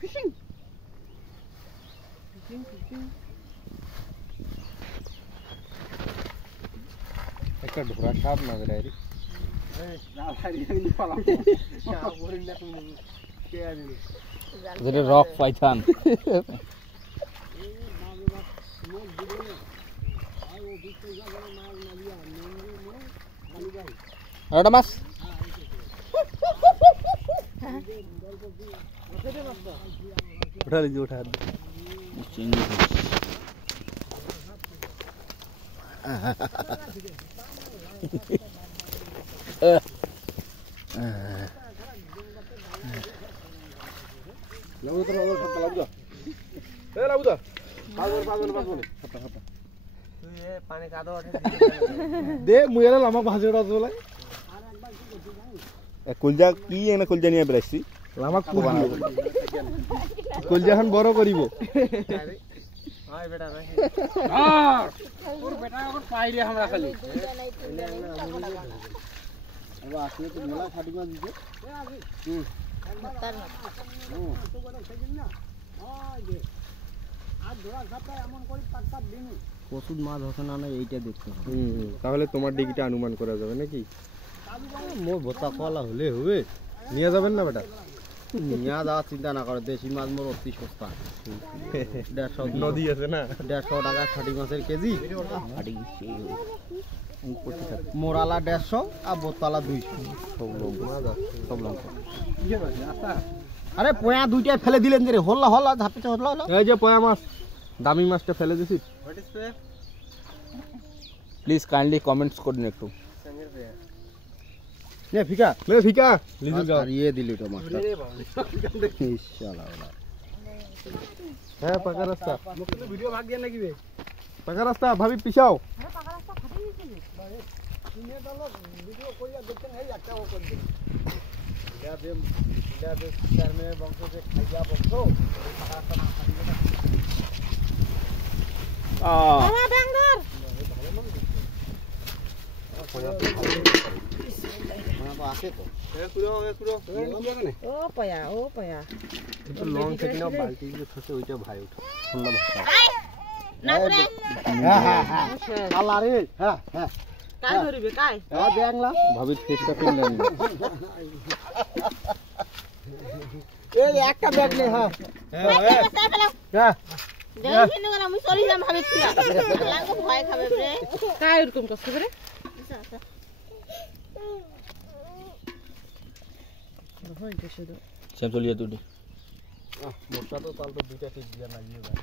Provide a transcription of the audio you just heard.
fishing একটা ঢোরা সাপ না বেরাই যেটা রক পাইথান আরেকটা মাছ উঠা দিজি উঠা দে মুয়ালা লামা ভাজে রাজলাই কলজা কি এনে কলজা নিয়ে বেরাইছি লামা কলজা খান বড় করিব আয় বেটা ভাই তোর বেটা এখন পাইরে আমরা খালি अब आके तो मेला छाटी में दीजिए तार तो बड़ा सेदिन ना हां ये आज ধরা ছাপা এমন করে পাটপাট দিন কসুদ মাছ হচ্ছে না এইটা দেখতে তাহলে তোমার ডিগিটা অনুমান করা যাবে নাকি মোর ভোতা কলা হলে হবে নিয়ে যাবেন না বেটা নিয়া যাওয়ার চিন্তা না করে দেশি মাছ মোর অতি সস্তা 150 নদী আছে না 150 টাকা ছাটি মাছের কেজি ছাটি মোরালা 150 আর বোতলা 200 সব লঙ্কা আরে পয়া দুইটা ফেলে দিলেন রে হল্লা হল্লা ধাপে হল্লা এই যে পয়া মাছ দামি মাছটা ফেলে দিছি what is pay please kindly comments করুন একটু নে ফিকা লিজু গাও আর ये দিলি তো মাছটা ইনশাআল্লাহ হ্যাঁ পাকা রাস্তা মুখে তো ভিডিও ভাগ গিয়া নাকি বে পাকা রাস্তা ভাবি পিছাও আরে পাকা রাস্তা ফাটি গেছে শুনে দাও ভিডিও কইয়া দেখেন এই একটা ও করে দিন ইন্ডিয়া শহর মে বংশ से খাইয়া বংশ পাকা রাস্তা না ফাটি গেছে বাবা ব্যাঙ্গার মানে তো আছে তো এ কুড়ো ও পায়া কিন্তু লং থেকে না বালতি যে ছসে ওইটা ভাই উঠা ঠান্ডা ভাষা না রে হ্যাঁ আলা রে হ্যাঁ কাই ধরিবে কাই ব্যাংলা ভাবি ফেসটা পিন দেন এই একটা ব্যাগ নে হ্যাঁ দেখ কেন গেল আমি সরি যাম ভাবিছি লাগো ভয় খাবে রে কাই এরকম করছ রে হয় দেশে তো সব চলিয়ে তুই মোটা তো তাল তো দুইটা ঠিক দিয়া লাগিয়ে ভাই